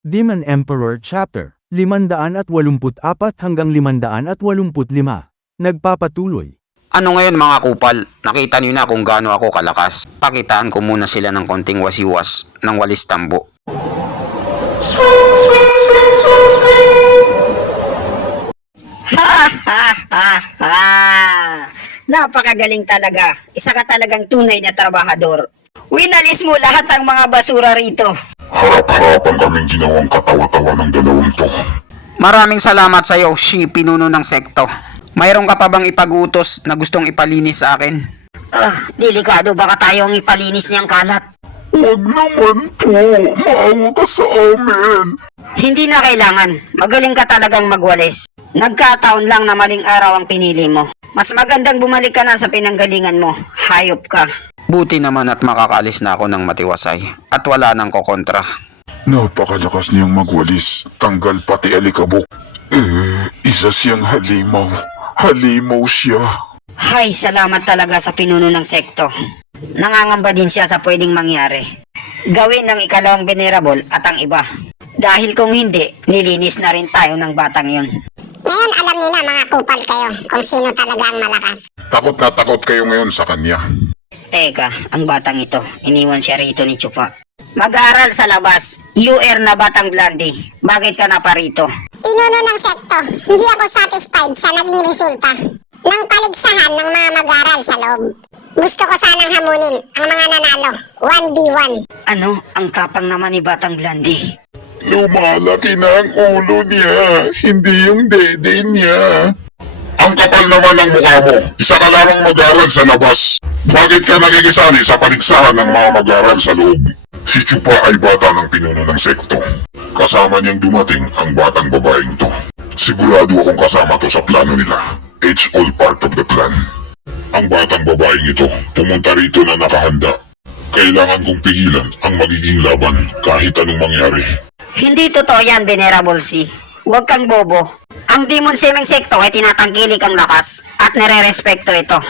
Demon Emperor Chapter 584 hanggang 585. Nagpapatuloy. Ano ngayon mga kupal? Nakita niyo na kung gaano ako kalakas. Pakitaan ko muna sila ng konting wasiwas ng walis tambo. Swing, swing, swing, swing, swing. Ha ha ha ha! Napakagaling talaga. Isa ka talagang tunay na trabahador. Winalis mo lahat ng mga basura rito. Harap-harapan kaming ginawang katawa-tawa ng dalawang to. Maraming salamat sa iyo, pinuno ng sekto. Mayroon ka pa bang ipag-utos na gustong ipalinis sa akin? Delikado baka tayong ipalinis niyang kalat. Huwag naman po, maawa ka sa amin. Hindi na kailangan. Magaling ka talagang magwalis. Nagkataon lang na maling araw ang pinili mo. Mas magandang bumalik ka na sa pinanggalingan mo. Hayop ka. Buti naman at makakaalis na ako ng matiwasay at wala nang kokontra. Napakalakas niyang magwalis, tanggal pati alikabok. Isa siyang halimaw. Halimaw siya. Hay, salamat talaga sa pinuno ng sekto. Nangangamba din siya sa pwedeng mangyari. Gawin ng ikalawang venerable at ang iba. Dahil kung hindi, nilinis na rin tayo ng batang yon. Ngayon alam niyo na mga kupal kayo kung sino talaga ang malakas. Takot na takot kayo ngayon sa kanya. Teka, ang batang ito, iniwan siya rito ni Chupa. Mag-aaral sa labas, UR na batang Blondie. Bakit ka na pa rito? Pinuno ng sekto, hindi ako satisfied sa naging resulta ng paligsahan ng mga mag-aral sa loob. Gusto ko sanang hamunin ang mga nanalo, 1v1. Ano, ang tapang naman ni batang Blondie. Lumalaki na ang ulo niya, hindi yung dede niya. Ang kapal naman ng mukha mo, isa ka lamang mag-aral sa labas. Bakit ka nakikisali sa paligsahan ng mga mag-aral sa loob? Si Chupa ay bata ng pinuno ng sekto. Kasama niyang dumating ang batang babaeng to. Sigurado akong kasama to sa plano nila. It's all part of the plan. Ang batang babaeng ito, pumunta rito na nakahanda. Kailangan kong pigilan ang magiging laban kahit anong mangyari. Hindi totoo yan, Venerable C. Huwag kang bobo. Ang Demon Semeng sekto ay tinatangkilik ang lakas at nire-respeto ito.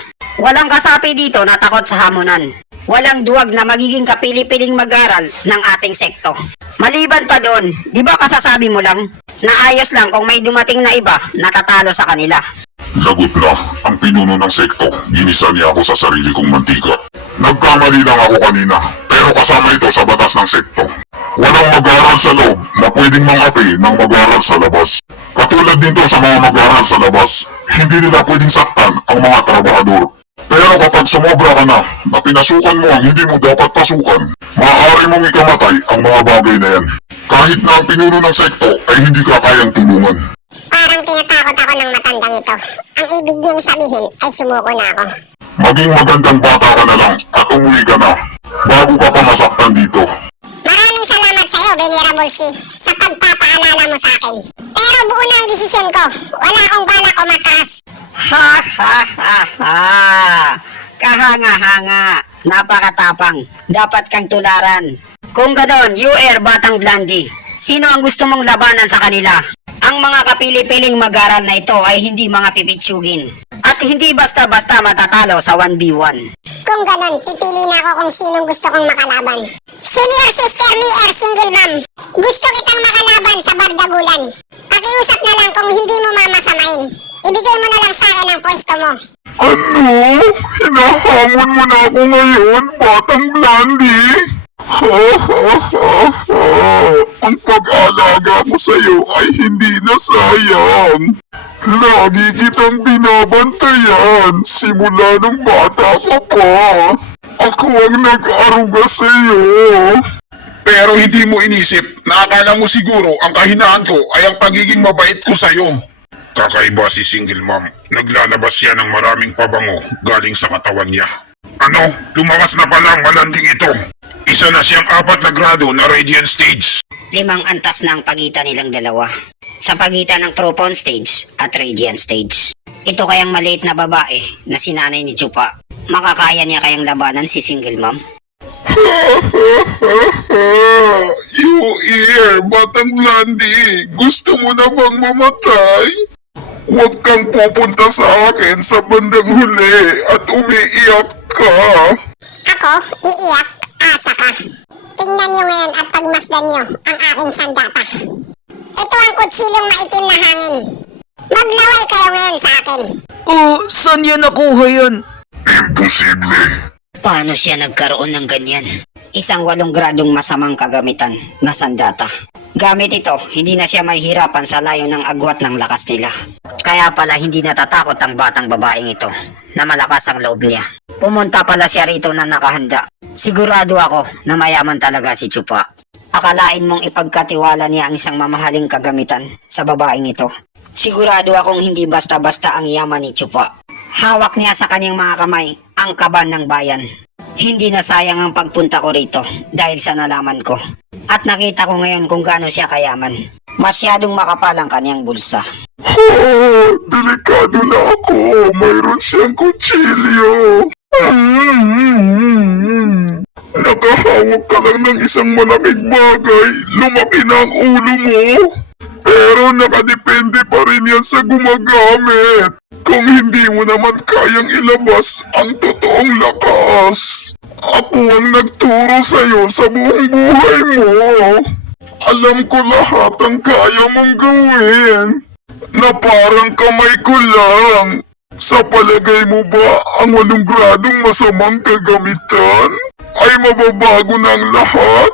Walang kasapi dito na takot sa hamunan. Walang duwag na magiging kapili-piling mag-aral ng ating sekto. Maliban pa doon, di ba kasasabi mo lang na ayos lang kung may dumating na iba na tatalo sa kanila? Lagot na, ang pinuno ng sekto, ginisa niya ako sa sarili kong mantika. Nagkamali lang ako kanina, pero kasama ito sa batas ng sekto. Walang mag-aaral sa loob na pwedeng mangapi ng mag-aaral sa labas. Katulad dito sa mga mag-aaral sa labas, hindi nila pwedeng saktan ang mga trabahador. Pero kapag sumobra ka na pinasukan mo ang hindi mo dapat pasukan, maaari mong ikamatay ang mga bagay na yan. Kahit na ang pinuno ng sekto ay hindi ka kayang tulungan. Parang tinatakot ako ng matandang ito. Ang ibig niyang sabihin ay sumuko na ako. Maging magandang bata ka na lang at umuwi ka na bago ka pa masaktan dito. Maraming salamat sa iyo, Venerable C, sa pagpapaalala mo sa akin. Pero buo na ang desisyon ko. Wala akong balak umatras. Ha ha ha ha! Kahanga-hanga! Napakatapang! Dapat kang tularan! Kung ganon, UR batang Blondie, sino ang gusto mong labanan sa kanila? Ang mga kapili-piling mag-aral na ito ay hindi mga pipitsugin. At hindi basta-basta matatalo sa 1v1. Kung ganon, pipili na ako kung sinong gusto kong makalaban. Senior Sister Mier Single Mom, gusto kitang makalaban sa bardagulan. Pakiusap na lang kung hindi mo mamasamain. Ibigay mo na lang sa akin ang pwesto mo. Ano? Hinahamon mo na ako ngayon, batang Blondie? Ha ha ha ha! Ang pag-alaga ko sa'yo ay hindi na sayang. Lagi kitang binabantayan simula nung bata ka pa. Ako ang nag-aruga sa'yo. Pero hindi mo inisip na akala mo siguro ang kahinaan ko ay ang pagiging mabait ko sa'yo. Kakaiba si Single Mom. Naglalabas siya ng maraming pabango galing sa katawan niya. Ano? Lumakas na pala ang malanding ito. Isa na siyang 4 na grado na Radiant Stage. 5 antas na ang pagitan nilang dalawa. Sa pagitan ng Propon Stage at Radiant Stage. Ito kayang maliit na babae na sinanay ni Chupa. Makakaya niya kayang labanan si Single Mom? You ear, batang Blondie. Gusto mo na bang mamatay? Huwag kang pupunta sa akin sa bandang huli at umiiyak ka. Ako, iiyak, asa ka. Tingnan nyo ngayon at pagmasdan nyo ang aking sandata. Ito ang kutsilong maitim na hangin. Maglaway kayo ngayon sa akin. Oh, saan yan nakuha yan? Imposible. Paano siya nagkaroon ng ganyan? Isang 8 gradong masamang kagamitan na sandata. Gamit ito, hindi na siya mahihirapan sa layo ng agwat ng lakas nila. Kaya pala hindi natatakot ang batang babaeng ito na malakas ang loob niya. Pumunta pala siya rito na nakahanda. Sigurado ako na mayaman talaga si Chupa. Akalain mong ipagkatiwala niya ang isang mamahaling kagamitan sa babaeng ito. Sigurado akong hindi basta-basta ang yaman ni Chupa. Hawak niya sa kanyang mga kamay ang kaban ng bayan. Hindi na sayang ang pagpunta ko rito dahil sa nalaman ko. At nakita ko ngayon kung gaano siya kayaman. Masyadong makapal ang kanyang bulsa. Delikado na ako. Mayroon siyang kutsilyo. Nakahawak ka lang ng isang malaking bagay. Lumaki na ang ulo mo. Pero nakadepende pa rin yan sa gumagamit. Kung hindi mo naman kayang ilabas ang totoong lakas, ako ang nagturo sa'yo sa buong buhay mo. Alam ko lahat ang kaya mong gawin, na parang kamay ko lang. Sa palagay mo ba ang 8 gradong masamang kagamitan ay mababago na ang lahat?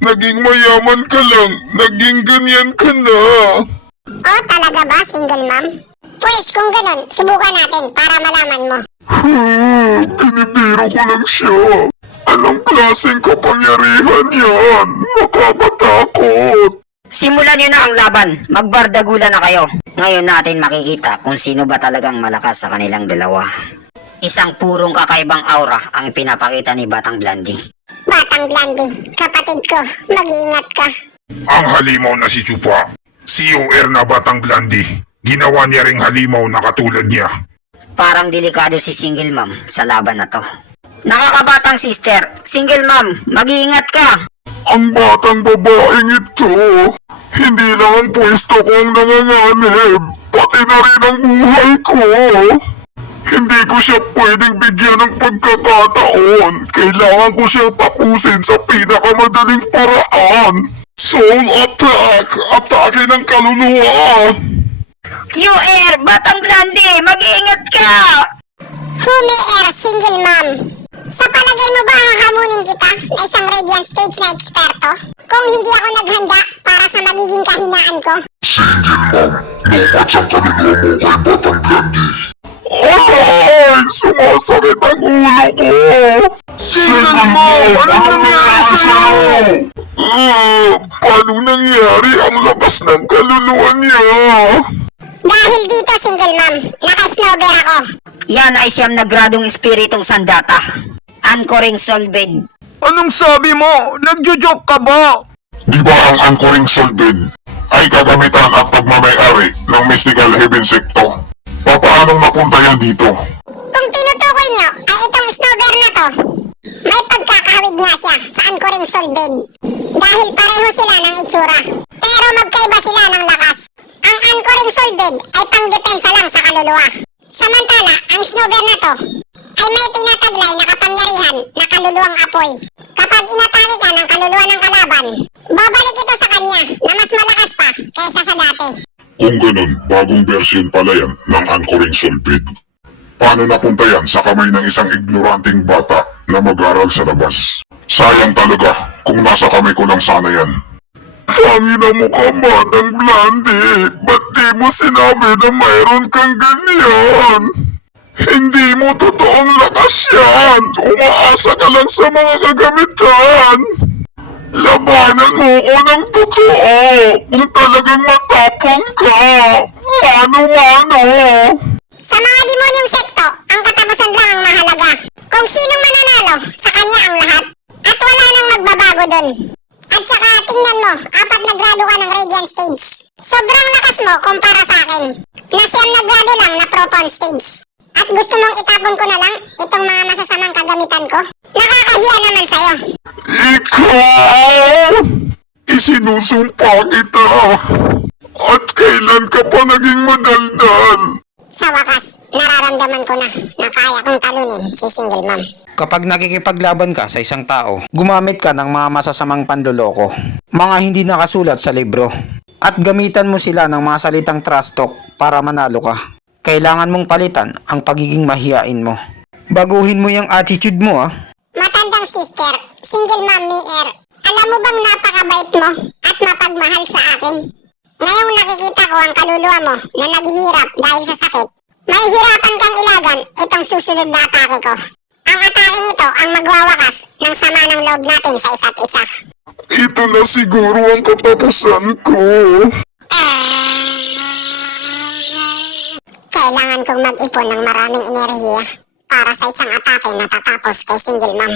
Naging mayaman ka lang, naging ganyan ka na. Oh, talaga ba, single mom? Pues kung ganun, subukan natin para malaman mo. Binibiro ko lang siya. Anong klaseng kapangyarihan yan? Nakakatakot. Simulan niyo na ang laban. Magbardagulan na kayo. Ngayon natin makikita kung sino ba talagang malakas sa kanilang dalawa. Isang purong kakaibang aura ang pinapakita ni Batang Blandy. Batang Blandy, kapatid ko, mag-iingat ka. Ang halimaw na si Chupa. COR na Batang Blandy. Ginawa niya ring halimaw na katulad niya. Parang delikado si Single Mom sa laban na to. Nakakabatang sister, Single Mom, mag-iingat ka. Ang batang babaeng ito, hindi lang ang pwesto ko ang nanganganib, pati na rin ang buhay ko. Hindi ko siya pwedeng bigyan ng pagkakataon. Kailangan ko siya tapusin sa pinakamadaling paraan. Soul attack! Atake ng kaluluwa! UR, Batang Blandy, mag-iingat ka! Humi-air, single mom. Sa palagay mo ba hahamunin kita na isang Radiant Stage na eksperto? Kung hindi ako naghanda para sa magiging kahinaan ko? Lupat ang kaluluwa mo kay Batang Blandy. Ay! Sumasakit ang ulo ko! Single Mom, anong nangyari sa'yo? Paano nangyari ang lakas ng kaluluwa niya? Dahil dito, single mom, naka-snowbear ako. Yan ay siyam na gradong espiritong sandata. Anchoring Solbed. Anong sabi mo? Nagjo-joke ka ba? Di ba ang anchoring solved ay kagamitan at pagmamayari ng mystical heaven sector? Papaanong napunta yan dito? Kung tinutukoy nyo ay itong snowbear na to, may pagkakahawig nga siya sa anchoring solbed. Dahil pareho sila ng itsura, pero magkaiba sila ng lakas. Ang anchoring solbed ay pangdepensa lang sa kaluluwa. Samantala, ang snowbear na to ay may tinataglay na kapangyarihan na kaluluwang apoy. Kapag inatake ka ng kaluluwa ng kalaban, babalik ito sa kanya na mas malakas pa kaysa sa dati. Kung ganun, bagong version pala yan ng anchoring solved. Paano napunta yan sa kamay ng isang ignoranting bata na mag-aral sa labas? Sayang talaga kung nasa kamay ko lang sana yan. Tangina mo ka, Batang Blandy. Ba't di mo sinabi na mayroon kang ganyan? Hindi mo totoong lakas yan. Umaasa ka lang sa mga kagamitan. Labanan mo ko ng totoo. Kung talagang matapang ka. Mano-mano. Sa mga demonyong sekto, ang katapusan lang ang mahalaga. Kung sinong mananalo, sa kanya ang lahat. At wala nang magbabago dun. At saka tingnan mo, 4 na grado ka ng Radiant Stage. Sobrang lakas mo kumpara sa akin. Na 9 na grado lang na Propon Stage. At gusto mong itapon ko na lang itong mga masasamang kagamitan ko? Nakakahiya naman sa'yo. Ikaw! Isinusumpa kita. At kailan ka pa naging madaldal? Sa wakas, nararamdaman ko na kaya kong talunin si single mom. Kapag nakikipaglaban ka sa isang tao, gumamit ka ng mga masasamang panloloko, mga hindi nakasulat sa libro, at gamitan mo sila ng mga salitang trash talk para manalo ka. Kailangan mong palitan ang pagiging mahiyain mo. Baguhin mo yung attitude mo Matandang sister, single mom ni alam mo bang napakabait mo at mapagmahal sa akin? Ngayong nakikita ko ang kaluluwa mo na naghihirap dahil sa sakit, may hirapan kang ilagan itong susunod na atake ko. Ang ataking ito ang magwawakas ng sama ng loob natin sa isa't isa. Ito na siguro ang katapusan ko. Kailangan kong mag-ipon ng maraming enerhiya para sa isang atake na tatapos kay single mom.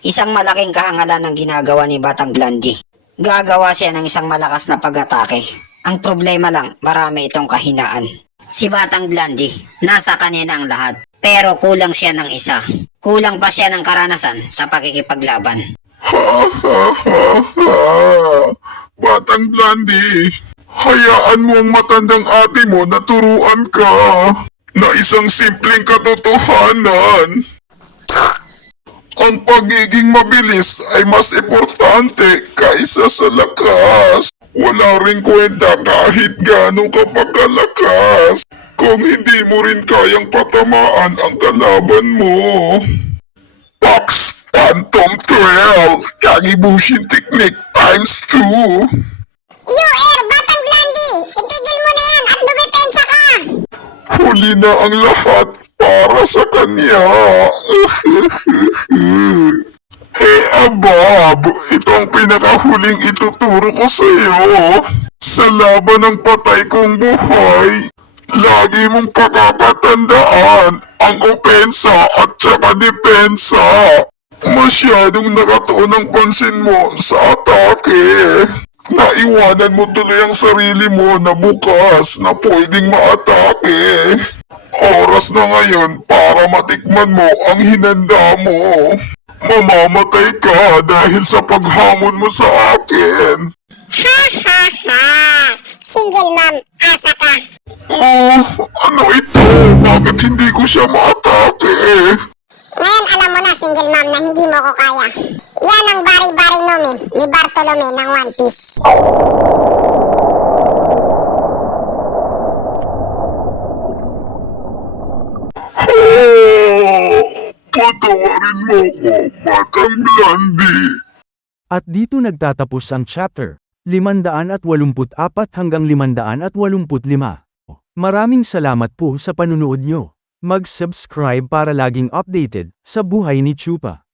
Isang malaking kahangalan ang ginagawa ni Batang Blandy. Gagawa siya ng isang malakas na pag-atake. Ang problema lang, marami itong kahinaan. Si Batang Blandy, nasa kanya ang lahat. Pero kulang siya ng isa. Kulang pa siya ng karanasan sa pakikipaglaban. Batang Blandy, hayaan mo ang matandang ate mo na turuan ka na isang simpleng katotohanan. Ang pagiging mabilis ay mas importante kaysa sa lakas. Wala ring kwenta kahit gaano ka pagkalakas kung hindi mo rin kayang patamaan ang kalaban mo. Pax Phantom 12, Kagibushin Technique times 2. Batang Blandy! Itigil mo na yan at dumipensa ka! Huli na ang lahat para sa kanya. Abab, ito ang pinakahuling ituturo ko sa iyo. Sa laban ng patay kong buhay, lagi mong pagkakatandaan ang opensa at saka depensa. Masyadong nakatuon ang pansin mo sa atake. Naiwanan mo tuloy ang sarili mo na bukas na pwedeng maatake. Oras na ngayon para matikman mo ang hinanda mo. Mamamatay ka dahil sa paghamon mo sa akin. Single mom, asa ka. Oh, ano ito? Bakit hindi ko siya maatake? Ngayon alam mo na, single mom, na hindi mo ko kaya. Yan ang bari-bari nomi ni Bartolome ng One Piece. Patawarin mo ko, Batang Blandy. At dito nagtatapos ang chapter 584 hanggang 585. Maraming salamat po sa panunood nyo. Mag-subscribe para laging updated sa buhay ni Chupa.